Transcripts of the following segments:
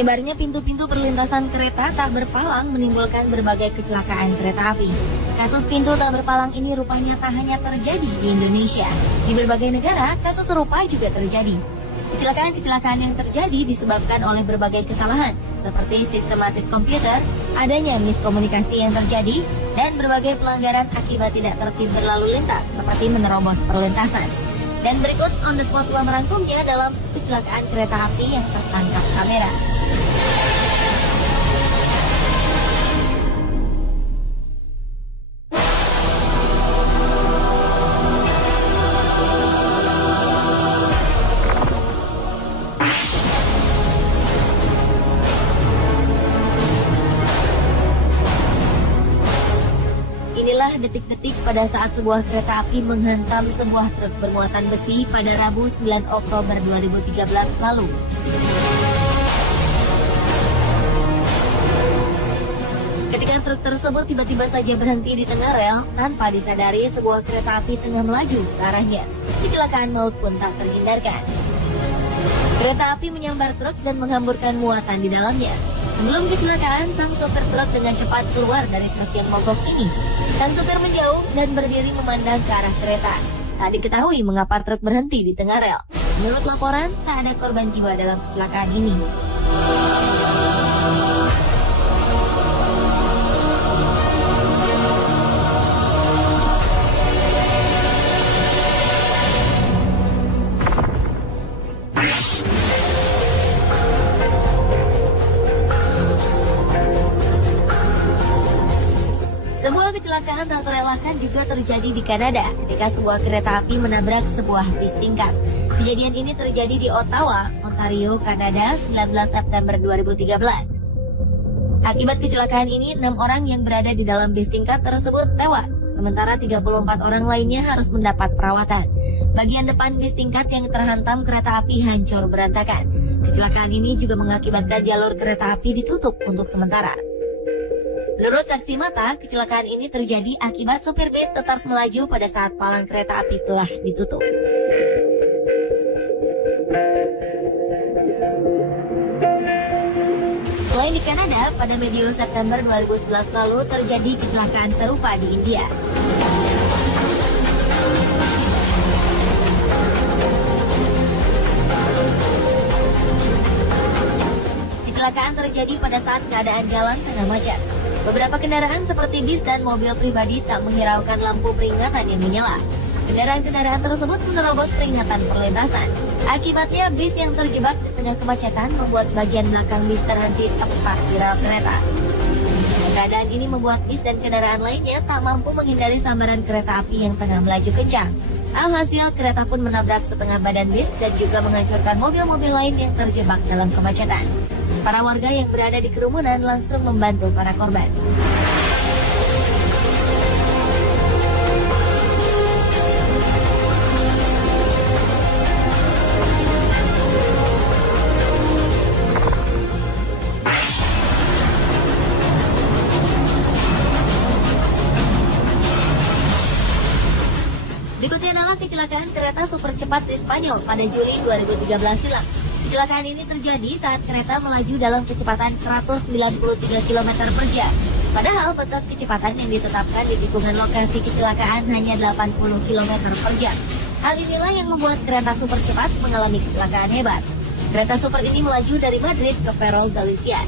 Menyebarnya pintu-pintu perlintasan kereta tak berpalang menimbulkan berbagai kecelakaan kereta api. Kasus pintu tak berpalang ini rupanya tak hanya terjadi di Indonesia. Di berbagai negara, kasus serupa juga terjadi. Kecelakaan-kecelakaan yang terjadi disebabkan oleh berbagai kesalahan, seperti sistematis komputer, adanya miskomunikasi yang terjadi, dan berbagai pelanggaran akibat tidak tertib berlalu lintas, seperti menerobos perlintasan. Dan berikut on the spot telah merangkumnya dalam kecelakaan kereta api yang tertangkap kamera. Inilah detik-detik pada saat sebuah kereta api menghantam sebuah truk bermuatan besi pada Rabu 9 Oktober 2013 lalu. Ketika truk tersebut tiba-tiba saja berhenti di tengah rel tanpa disadari sebuah kereta api tengah melaju ke arahnya. Kecelakaan maut pun tak terhindarkan. Kereta api menyambar truk dan menghamburkan muatan di dalamnya. Sebelum kecelakaan, sang sopir truk dengan cepat keluar dari truk yang mogok ini. Sang sopir menjauh dan berdiri memandang ke arah kereta. Tak diketahui mengapa truk berhenti di tengah rel. Menurut laporan, tak ada korban jiwa dalam kecelakaan ini. Sebuah kecelakaan tak terelakkan juga terjadi di Kanada ketika sebuah kereta api menabrak sebuah bis tingkat. Kejadian ini terjadi di Ottawa, Ontario, Kanada, 19 September 2013. Akibat kecelakaan ini, 6 orang yang berada di dalam bis tingkat tersebut tewas, sementara 34 orang lainnya harus mendapat perawatan. Bagian depan bis tingkat yang terhantam kereta api hancur berantakan. Kecelakaan ini juga mengakibatkan jalur kereta api ditutup untuk sementara. Menurut saksi mata, kecelakaan ini terjadi akibat sopir bis tetap melaju pada saat palang kereta api telah ditutup. Selain di Kanada, pada medio September 2011 lalu terjadi kecelakaan serupa di India. Kecelakaan terjadi pada saat keadaan jalan tengah macet. Beberapa kendaraan seperti bis dan mobil pribadi tak menghiraukan lampu peringatan yang menyala. Kendaraan-kendaraan tersebut menerobos peringatan perlintasan. Akibatnya bis yang terjebak di tengah kemacetan membuat bagian belakang bis terhenti tepat di rel kereta. Keadaan ini membuat bis dan kendaraan lainnya tak mampu menghindari sambaran kereta api yang tengah melaju kencang. Alhasil kereta pun menabrak setengah badan bis dan juga menghancurkan mobil-mobil lain yang terjebak dalam kemacetan. Para warga yang berada di kerumunan langsung membantu para korban. Berikutnya adalah kecelakaan kereta super cepat di Spanyol pada Juli 2013 silam. Kecelakaan ini terjadi saat kereta melaju dalam kecepatan 193 km per jam. Padahal batas kecepatan yang ditetapkan di tikungan lokasi kecelakaan hanya 80 km per jam. Hal inilah yang membuat kereta super cepat mengalami kecelakaan hebat. Kereta super ini melaju dari Madrid ke Ferrol, Galicia.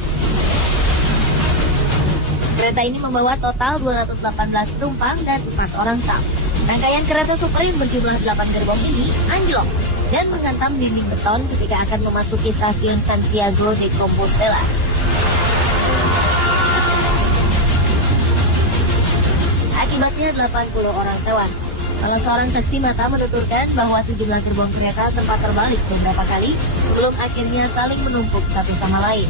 Kereta ini membawa total 218 penumpang dan 4 orang staf. Rangkaian kereta super yang berjumlah 8 gerbong ini anjlok dan menghantam dinding beton ketika akan memasuki stasiun Santiago de Compostela. Akibatnya 80 orang tewas. Salah seorang saksi mata menuturkan bahwa sejumlah gerbong kereta sempat terbalik beberapa kali sebelum akhirnya saling menumpuk satu sama lain.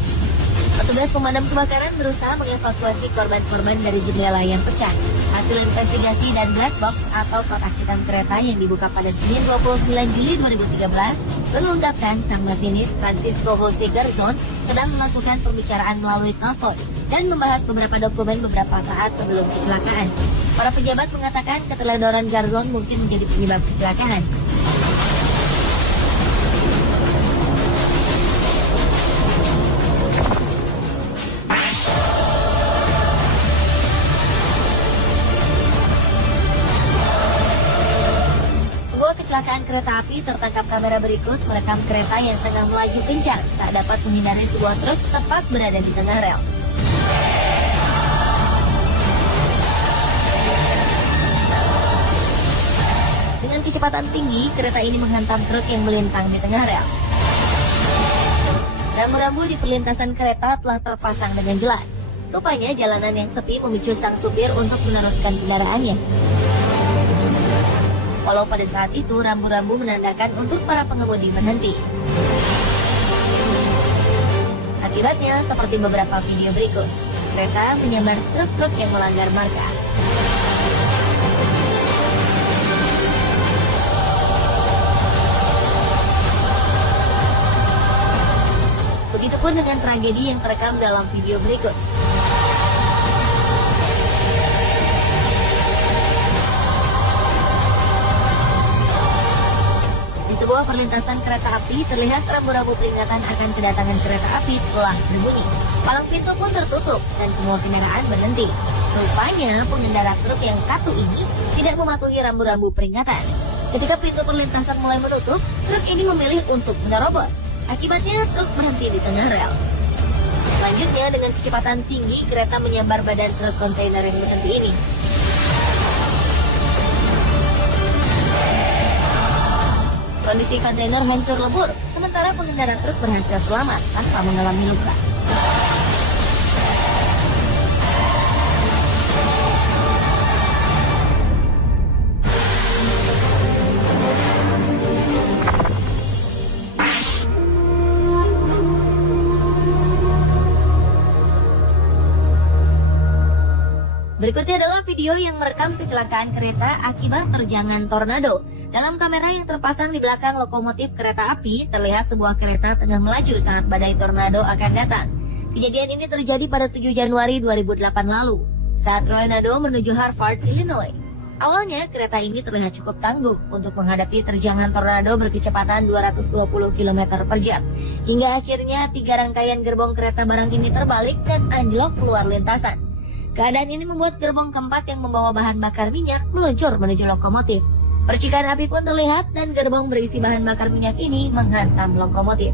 Petugas pemadam kebakaran berusaha mengevakuasi korban-korban dari jendela yang pecah. Hasil investigasi dan black box atau kotak hitam kereta yang dibuka pada Senin 29 Juli 2013 mengungkapkan sang masinis Francisco Jose Garzon sedang melakukan pembicaraan melalui telepon dan membahas beberapa dokumen beberapa saat sebelum kecelakaan. Para pejabat mengatakan keteledoran Garzon mungkin menjadi penyebab kecelakaan. kecelakaan kereta api tertangkap kamera berikut merekam kereta yang tengah melaju kencang tak dapat menghindari sebuah truk tepat berada di tengah rel. Dengan kecepatan tinggi, kereta ini menghantam truk yang melintang di tengah rel. Rambu-rambu di perlintasan kereta telah terpasang dengan jelas. Rupanya jalanan yang sepi memicu sang supir untuk meneruskan kendaraannya. Walau pada saat itu rambu-rambu menandakan untuk para pengemudi berhenti. Akibatnya, seperti beberapa video berikut, kereta menyambar truk-truk yang melanggar marka. Begitupun dengan tragedi yang terekam dalam video berikut. Di sebuah perlintasan kereta api, terlihat rambu-rambu peringatan akan kedatangan kereta api telah berbunyi. Palang pintu pun tertutup dan semua kendaraan berhenti. Rupanya pengendara truk yang satu ini tidak mematuhi rambu-rambu peringatan. Ketika pintu perlintasan mulai menutup, truk ini memilih untuk menerobos. Akibatnya truk berhenti di tengah rel. Selanjutnya dengan kecepatan tinggi kereta menyambar badan truk kontainer yang berhenti ini. Kondisi kontainer hancur lebur, sementara pengendara truk berhasil selamat tanpa mengalami luka. Berikutnya adalah video yang merekam kecelakaan kereta akibat terjangan tornado. Dalam kamera yang terpasang di belakang lokomotif kereta api, terlihat sebuah kereta tengah melaju saat badai tornado akan datang. Kejadian ini terjadi pada 7 Januari 2008 lalu, saat tornado menuju Hartford, Illinois. Awalnya, kereta ini terlihat cukup tangguh untuk menghadapi terjangan tornado berkecepatan 220 km per jam. Hingga akhirnya 3 rangkaian gerbong kereta barang ini terbalik dan anjlok keluar lintasan. Keadaan ini membuat gerbong keempat yang membawa bahan bakar minyak meluncur menuju lokomotif. Percikan api pun terlihat dan gerbong berisi bahan bakar minyak ini menghantam lokomotif.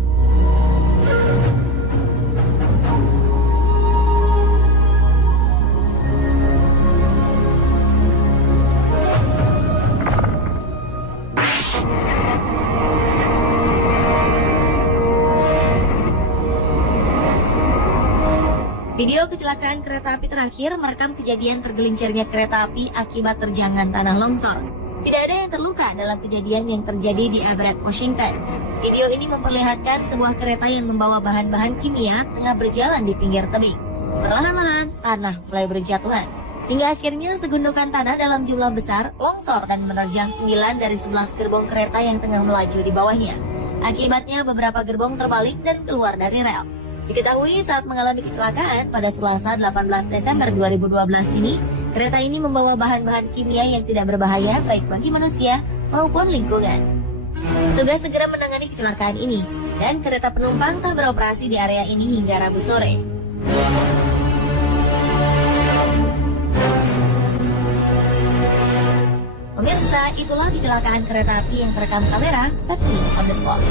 Video kecelakaan kereta api terakhir merekam kejadian tergelincirnya kereta api akibat terjangan tanah longsor. Tidak ada yang terluka dalam kejadian yang terjadi di Everett, Washington. Video ini memperlihatkan sebuah kereta yang membawa bahan-bahan kimia tengah berjalan di pinggir tebing. Perlahan-lahan, tanah mulai berjatuhan. Hingga akhirnya segundukan tanah dalam jumlah besar longsor dan menerjang 9 dari 11 gerbong kereta yang tengah melaju di bawahnya. Akibatnya beberapa gerbong terbalik dan keluar dari rel. Diketahui saat mengalami kecelakaan pada Selasa 18 Desember 2012 ini, kereta ini membawa bahan-bahan kimia yang tidak berbahaya baik bagi manusia maupun lingkungan. Tugas segera menangani kecelakaan ini, dan kereta penumpang tak beroperasi di area ini hingga Rabu sore. Pemirsa, itulah kecelakaan kereta api yang terekam kamera versi on the spot.